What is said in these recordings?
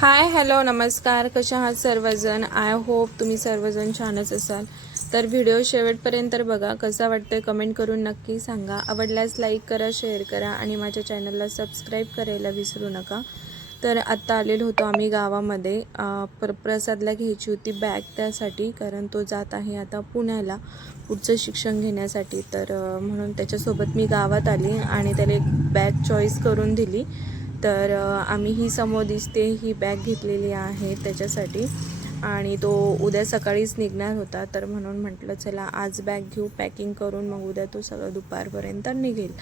Hi hello नमस्कार. कशा आहात सर्वजण? आय होप तुम्ही सर्वजण छानच असाल. तर व्हिडिओ शेवटपर्यंत बघा कसा वाटतोय कमेंट करून नक्की सांगा. आवडल्यास लाईक करा शेअर करा आणि माझ्या चॅनलला सबस्क्राईब करायला विसरू नका. तर आत्ता आलेलो होतो आम्ही गावामध्ये. प्र प्रसादला घ्यायची होती बॅग त्यासाठी कारण तो जात आहे आता पुण्याला पुढचं शिक्षण घेण्यासाठी. तर म्हणून त्याच्यासोबत मी गावात आली आणि त्याला एक बॅग चॉईस करून दिली. तर आम्ही ही समोर दिसते ही बॅग घेतलेली आहे त्याच्यासाठी. आणि तो उद्या सकाळीच निघणार होता तर म्हणून म्हटलं चला आज बॅग घेऊ पॅकिंग करून मग उद्या तो सगळं दुपारपर्यंत निघेल.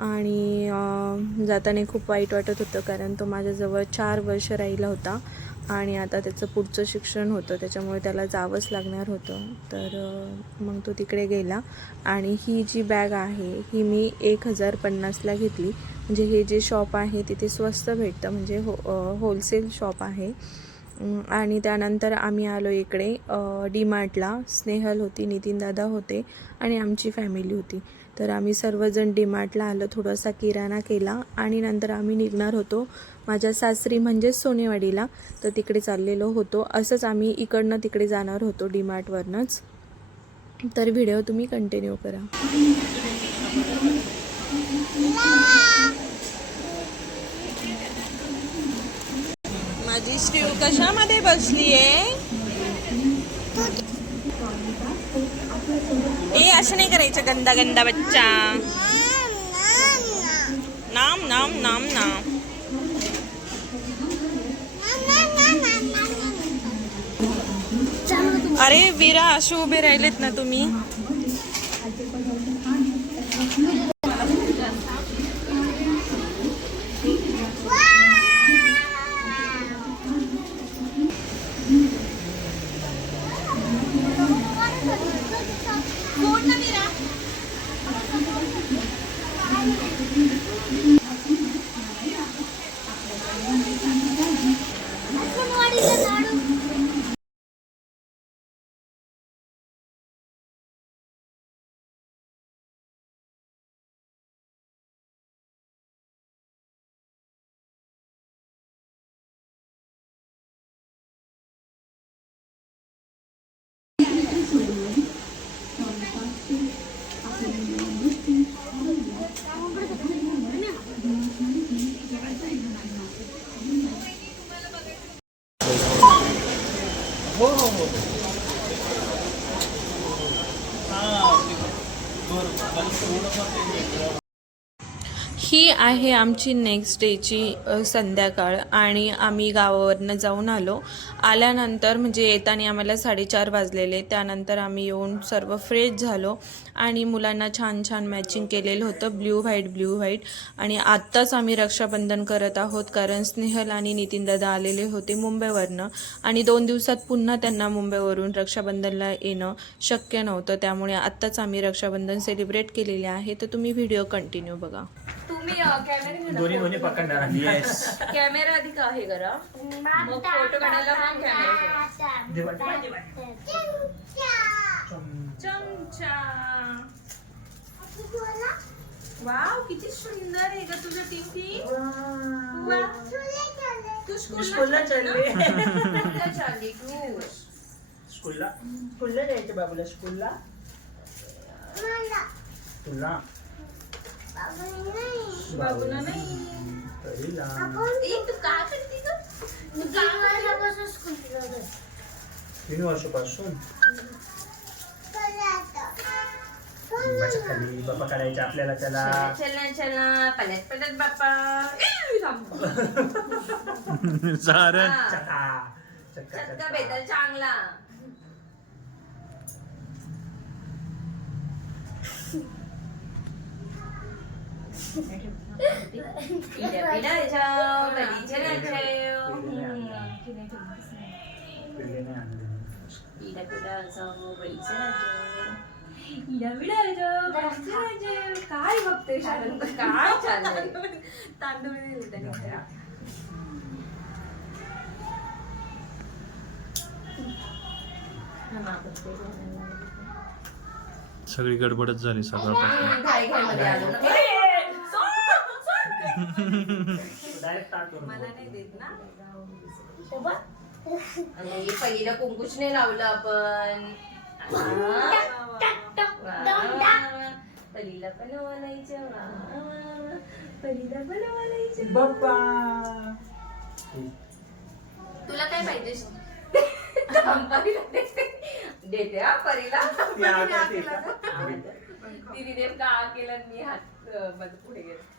आणि जाताना खूप वाईट वाटत होतं कारण तो माझ्याजवळ चार वर्ष राहिला होता. आणि आता त्याचं पुढचं शिक्षण होतं त्याच्यामुळे त्याला जावंच लागणार होतं. तर मग तो तिकडे गेला. आणि ही जी बॅग आहे ही मी एक हजार पन्नासला घेतली. म्हणजे हे जे शॉप आहे तिथे स्वस्त भेटतं म्हणजे हो होलसेल शॉप आहे. आणि त्यानंतर आम्ही आलो इकडे डी मार्टला स्नेहल होती नितीनदादा होते आणि आमची फॅमिली होती. तर आम्ही सर्वजण डी मार्टला आलो थोडासा किराणा केला आणि नंतर आम्ही निघणार होतो माझ्या सासरी म्हणजेच सोनेवाडीला. तर तिकडे चाललेलो होतो. असंच आम्ही इकडनं तिकडे जाणार होतो डीमार्टवरनंच. तर व्हिडिओ तुम्ही कंटिन्यू करा. माझी श्रीव कशामध्ये बसली आहे? ए असं नाही करायचं गंदा गंदा बच्चा. नाम नाम नाम नाम. अरे वीरा असे उभे राहिलेत ना तुम्ही ही आहे आमची नेक्स्ट डेची संध्याकाळ आणि आम्ही गावावरनं जाऊन आलो. आल्यानंतर म्हणजे येताना आम्हाला साडेचार वाजलेले त्यानंतर आम्ही येऊन सर्व फ्रेश झालो आणि मुलांना छान छान मॅचिंग केलेलं होतं ब्ल्यू व्हाईट ब्ल्यू व्हाईट आणि आत्ताच आम्ही रक्षाबंधन करत आहोत कारण स्नेहल आणि नितीनदादा आलेले होते मुंबईवरनं. आणि दोन दिवसात पुन्हा त्यांना मुंबईवरून रक्षाबंधनला येणं शक्य नव्हतं त्यामुळे आत्ताच आम्ही रक्षाबंधन सेलिब्रेट केलेले आहे. तर तुम्ही व्हिडिओ कंटिन्यू बघा. तुम्ही दोन्ही दोन्ही पकडणार येस. कॅमेरा अधिक आहे करा मग फोटो काढायला पण कॅमेरा घेऊ. चमचा. वाव किती सुंदर आहे का तुझं टिफी तू स्कूलला चालली. स्कूलला चालली. तू स्कूलला स्कूलला जायचं बाबूला स्कूलला तुला बाबूला नाही. पहिला ए, तू का करते ग? तू का करते? तीन वर्षापासून? माझ्या खाली बाबा काढायचे आपल्याला त्याला. चला चला पलट पलट बाप्पा. ए, थांब. सारंग हा. चका चक्का चक्का चक्का बेदल चांगला. काय बघतोय शांत काय चाललंय तांदूळ. सगळी गडबडच झाली सकाळपासून मला नाही देत ना. आणि पहिला कुंकुश नाही लावलं आपण. पहिला पण पहिला पण बाप्पा. तुला काय पाहिजे? देते देते हा परीला. का? तिने आ केला मी हात पुढे गेलो.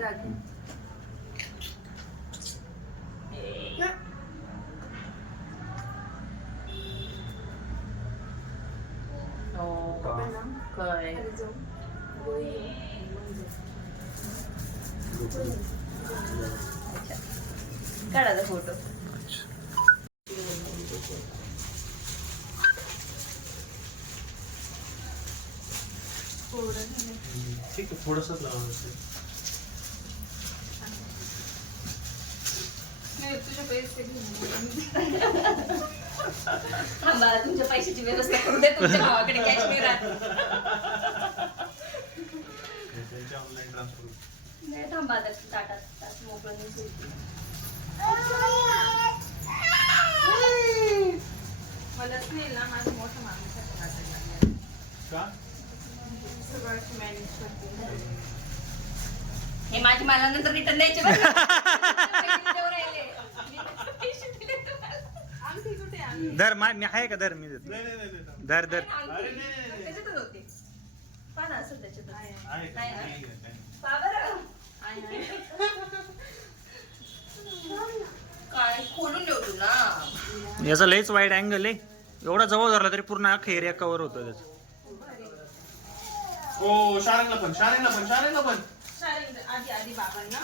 राखी. हो आपण ना काय खाली जाऊ. गोळी घेऊ. मग जाऊ. काढा फोटो थोडं झालं. ठीक आहे थोडंसंच लावायचं तुझे पैसे घेऊन थांबा तुमच्या पैशाची व्यवस्था करू दे तुमच्या भावाकडे कॅश नाही राहत त्यांच्या ऑनलाईन ट्रान्सफर नाही थांबा आता टाटा तास मोकळं नाही. मला स्नेल ना माझं मोठं माणसाचं वाटायला लागलं. का सगळं अशी मॅनेज करते हे माझी मला नंतर रिटर्न द्यायचे बरं का? पैसे देऊ राहिले. मी पैसे दिले तुम्हाला. आमची कुठे आहे? आम्ही धर मा मी आहे का धर मी देतो नाही नाही नाही नाही. धर धर अरे नाही, नाही, नाही. त्याच्यातच होते पहा ना, असेल त्याच्यातच. आहे. आहे का? नाही, नाही, नाही, नाही. पहा बरं. आहे, आहे. काय खोलून देऊ तू ना याचा लयच वाईड अँगल आहे एवढा जवळ धरला तरी पूर्ण अख्खा एरिया कव्हर होतो त्याचं ओ शारंगला पण शारंगला पण शारंगला पण शाळेत आधी आधी बाबांना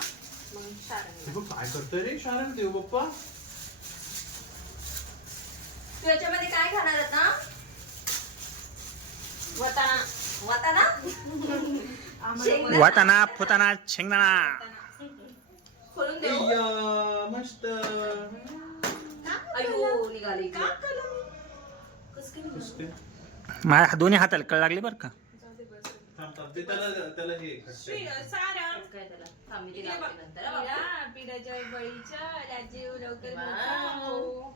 मग शाळेत हे बघ, काय करतोय रे शारंग देव बाप्पा तू याच्यामध्ये काय खाणार आता वताना वताना आम्हाला वाटाणा फुताना शेंगदाणा खोलून देऊ अय्या, मस्त अयो निघाले इकडे. का कलम? कसं काय निघालं? मस्त. माझ्या दोन्ही हाताला कळ लागली बरं का. थांब, थांब. ते त्याला त्याला हे सारा काय त्याला हा बळीच्या राजीव लवकर हो.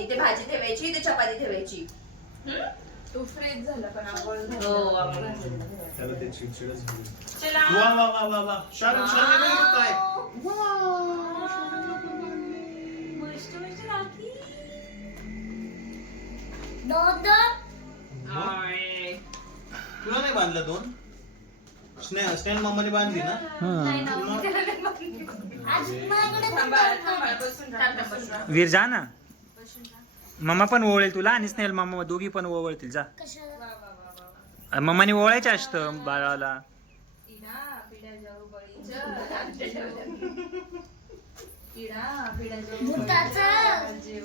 इथे भाजी ठेवायची इथे चपाती ठेवायची? तो फ्रेश झाला पण. हो आपण त्याला ते चिडचिडच झाली. चला. वा वा वा वा वा. शारंग शारंग हे बघ काय? मस्त मस्त राखी. तुला नाही बांधलं दोन? स्नेह स्नेह मामाने बांधली ना? हं. वीर जा ना. मम्मा पण ओवळेल तुला आणि स्नेहल मामा दोघी पण ओवळतील जा. मम्माने ओवळायचं असतं बाळाला.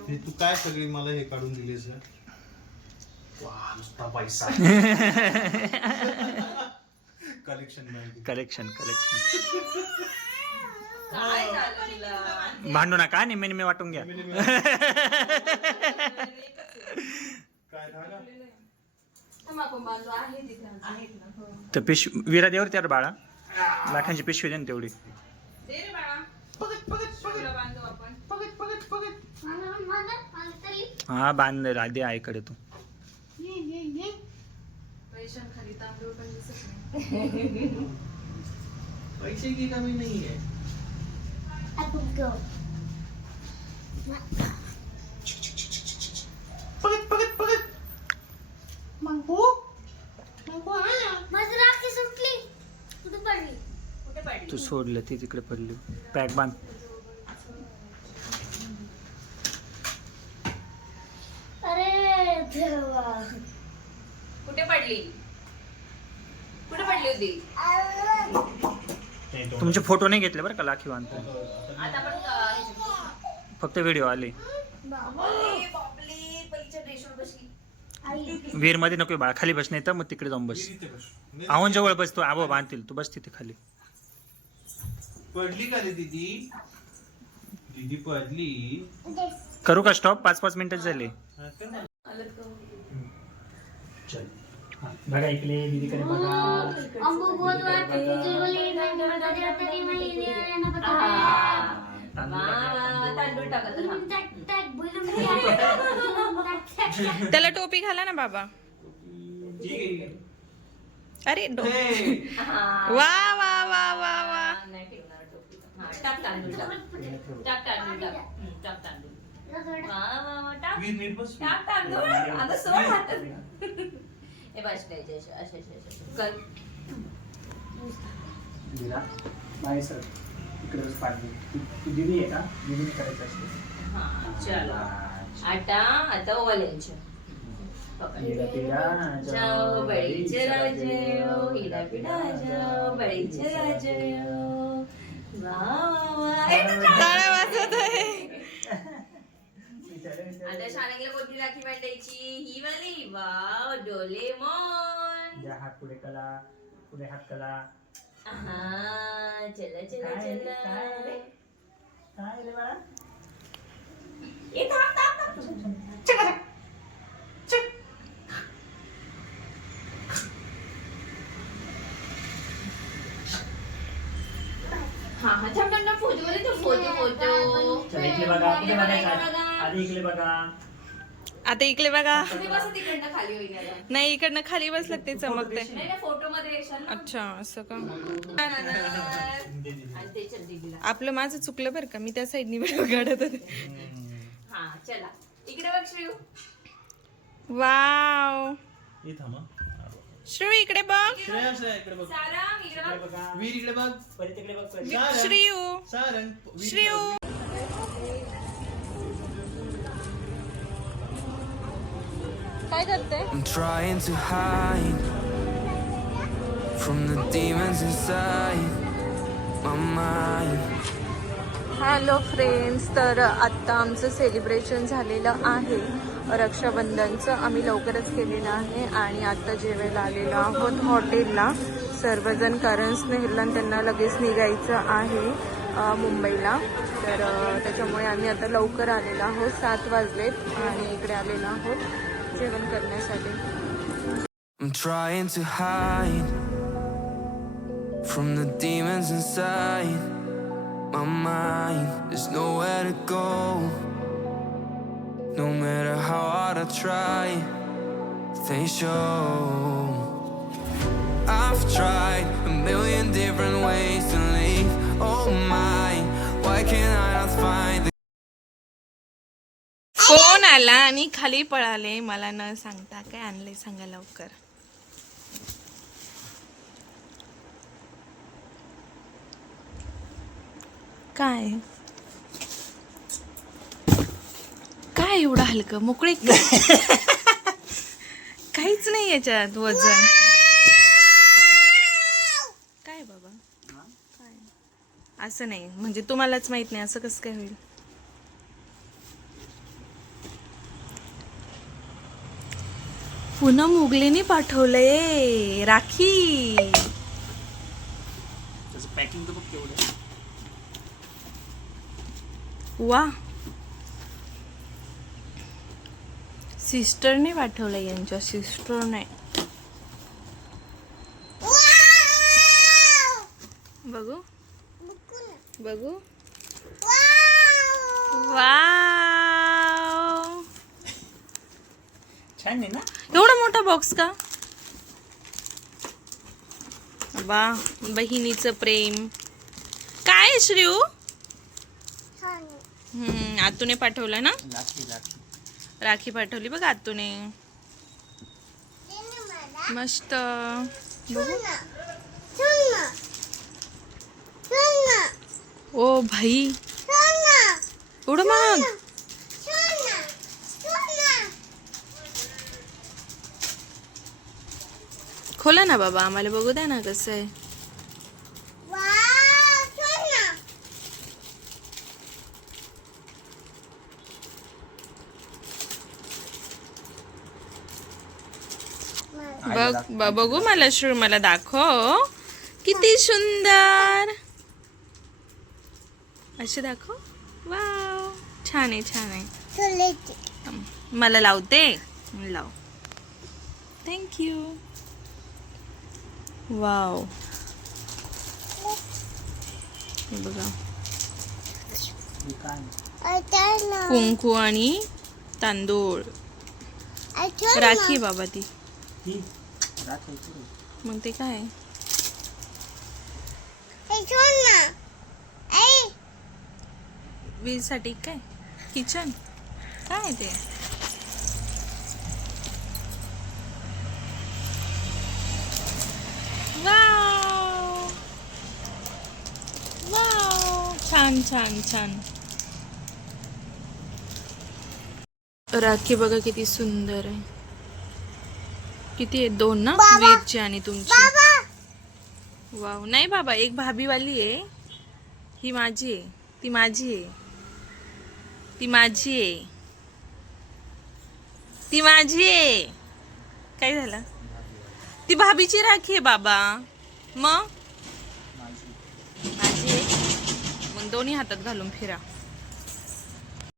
हे तू काय सगळी मला हे काढून दिलेस? वा नुसता पैसा. कलेक्शन कलेक्शन कलेक्शन काय झालं तुला? भांडू नका निम्मे निम्मे वाटून घ्या. काय झालं थांब आपण बाजू आहे तिथे आहेत ना हो तर पिशवी विरा देवर त्यावर बाळा. लाखांची पिशवी दे ना तेवढी. दे रे बाळा. तुला बांधू आपण. हा बांध दे आईकडे तू. पैशां खाली तांदूळ पण दिसत नाही. पैसे की कमी नाही आहे माझी राखी सुटली. कुठे पडली? कुठे पडली? तू सोडलं ती तिकडे पडली. पॅक बांध अरे देवा कुठे पडली कुठे पडली होती नाही, तो- तुमचे फोटो नाही घेतले बरं का लाखी बांधतो आता आपण अं, ह्याच्यात- फक्त व्हिडिओ आले. वीरमध्ये नको बाळा खाली बस नाही तर मग तिकडे जाऊन बस. आवून जवळ बस तू आबो बांधतील तू बस तिथे खाली. पडली का रे दीदी? दीदी पडली. करू का स्टॉप पाच पाच मिनिटच झाले बघा. इकडे दीदीकडे बघा बहुत बात चुलबुली बता तरी ना बता टक त्याला टोपी घाला ना बाबा. अरे डो-. वा वा वा वा वा. टाक तांदूळ वा, वा, वा. हे बस द्यायचे असे असे असे कर दीदा बाय सर. तू- दीदी आहे का? दीदीने करायचं असते. हा चलो. आता आता ओवाल्यांच्या हिरा पिरा जाओ बळीचे राजे हिरा पिढा जाओ बळीचे राजे वा वा वा. टाळ्या आहे आता शाळेला कोणती राखी बांधायची ही वाली वाव डोलेमॉन ज्या हात पुढे कला पुढे हात कला. हा चला चला काय रे, चला. काय रे? काय रे बाळा? ए, थांब, थांब, थांब. चल, चल. चल. हा हा थांब थांब थांब, फोटो तो फोटो. फोटो चला इकडे बघा बघायचं आधी इकडे बघा. आता इकडे बघा. तुम्ही बसा तिकडनं खाली होईल आता. नाही इकडनं खाली बसलं की ते चमकते नाही नाही फोटो मध्ये येशाल ना. अच्छा असं का? आणि ते. आपलं माझं चुकलं बरं का? मी त्या साईडनी व्हिडिओ काढत होते. हा चला. इकडे बघ श्रीयू. वाव. हे थांबा श्री इकडे बघ. श्रेया श्रेया इकडे बघ. सारा इकडे बघ. बघा वीर इकडे बघ. परी तिकडे बघ. परी सारंग. श्रीयू. सारंग वीर श्रीयू. काय करते? I'm trying to hide from the demons inside my mind. Hello friends तर आत्ता आमचं सेलिब्रेशन झालेलं आहे. रक्षाबंधनचं आम्ही लवकरच केलेलं आहे आणि आत्ता जेवायला आलेलो आहोत हॉटेलला. सर्वजण कारण स्नेहलला त्यांना लगेच निघायचं आहे अ, मुंबईला. तर अ, त्याच्यामुळे आम्ही आता लवकर आलेलो आहोत. सात वाजलेत आणि इकडे आलेलो आहोत. जेवण करण्यासाठी I'm trying to hide from the demons inside my mind. There's nowhere to go. No matter how hard I try, they show. I've tried a million different ways to leave. Oh my, why can't I not find the phone आला आणि खाली पळाले मला न सांगता काय आणले सांगा लवकर. काय? काय एवढं हलकं? मोकळे काहीच नाही याच्यात वजन. काय बाबा? काय? असं नाही. म्हणजे तुम्हालाच माहीत नाही. असं कसं काय होईल? पूनम उगलेने पाठवलंय. राखी. त्याचं पॅकिंग तर बघ केवढं वा. सिस्टरने पाठवलंय यांच्या सिस्टरने बघू बघू वा छान आहे ना एवढा मोठा बॉक्स का वा बहिणीचं प्रेम. काय श्रीऊ हम्म आतूने पाठवलं ना? राखी पाठवली बघ आतूने. मस्त. ओ भाई. एवढं महाग? खोला ना बाबा आम्हाला बघू द्या ना कसं आहे. बघ ब- बघू मला श्री मला दाखव. किती सुंदर. असे दाखव. वाव छान आहे छान आहे. मला लावते. लाव. Thank you wow. बघा. कुंकू आणि तांदूळ. राखी बाबा ती मग ते काय? वीजसाठी काय? किचन काय आहे ते वाव वाव छान छान छान. राखी बघा किती सुंदर आहे. किती आहे दोन ना? वीरची आणि तुमची. वाव! नाही बाबा एक भाभीवाली आहे. ही माझी आहे. ती माझी आहे. ती माझी आहे. ती माझी आहे. काय झालं? ती भाभीची राखी आहे बाबा. मग? दोन्ही हातात घालून फिरा.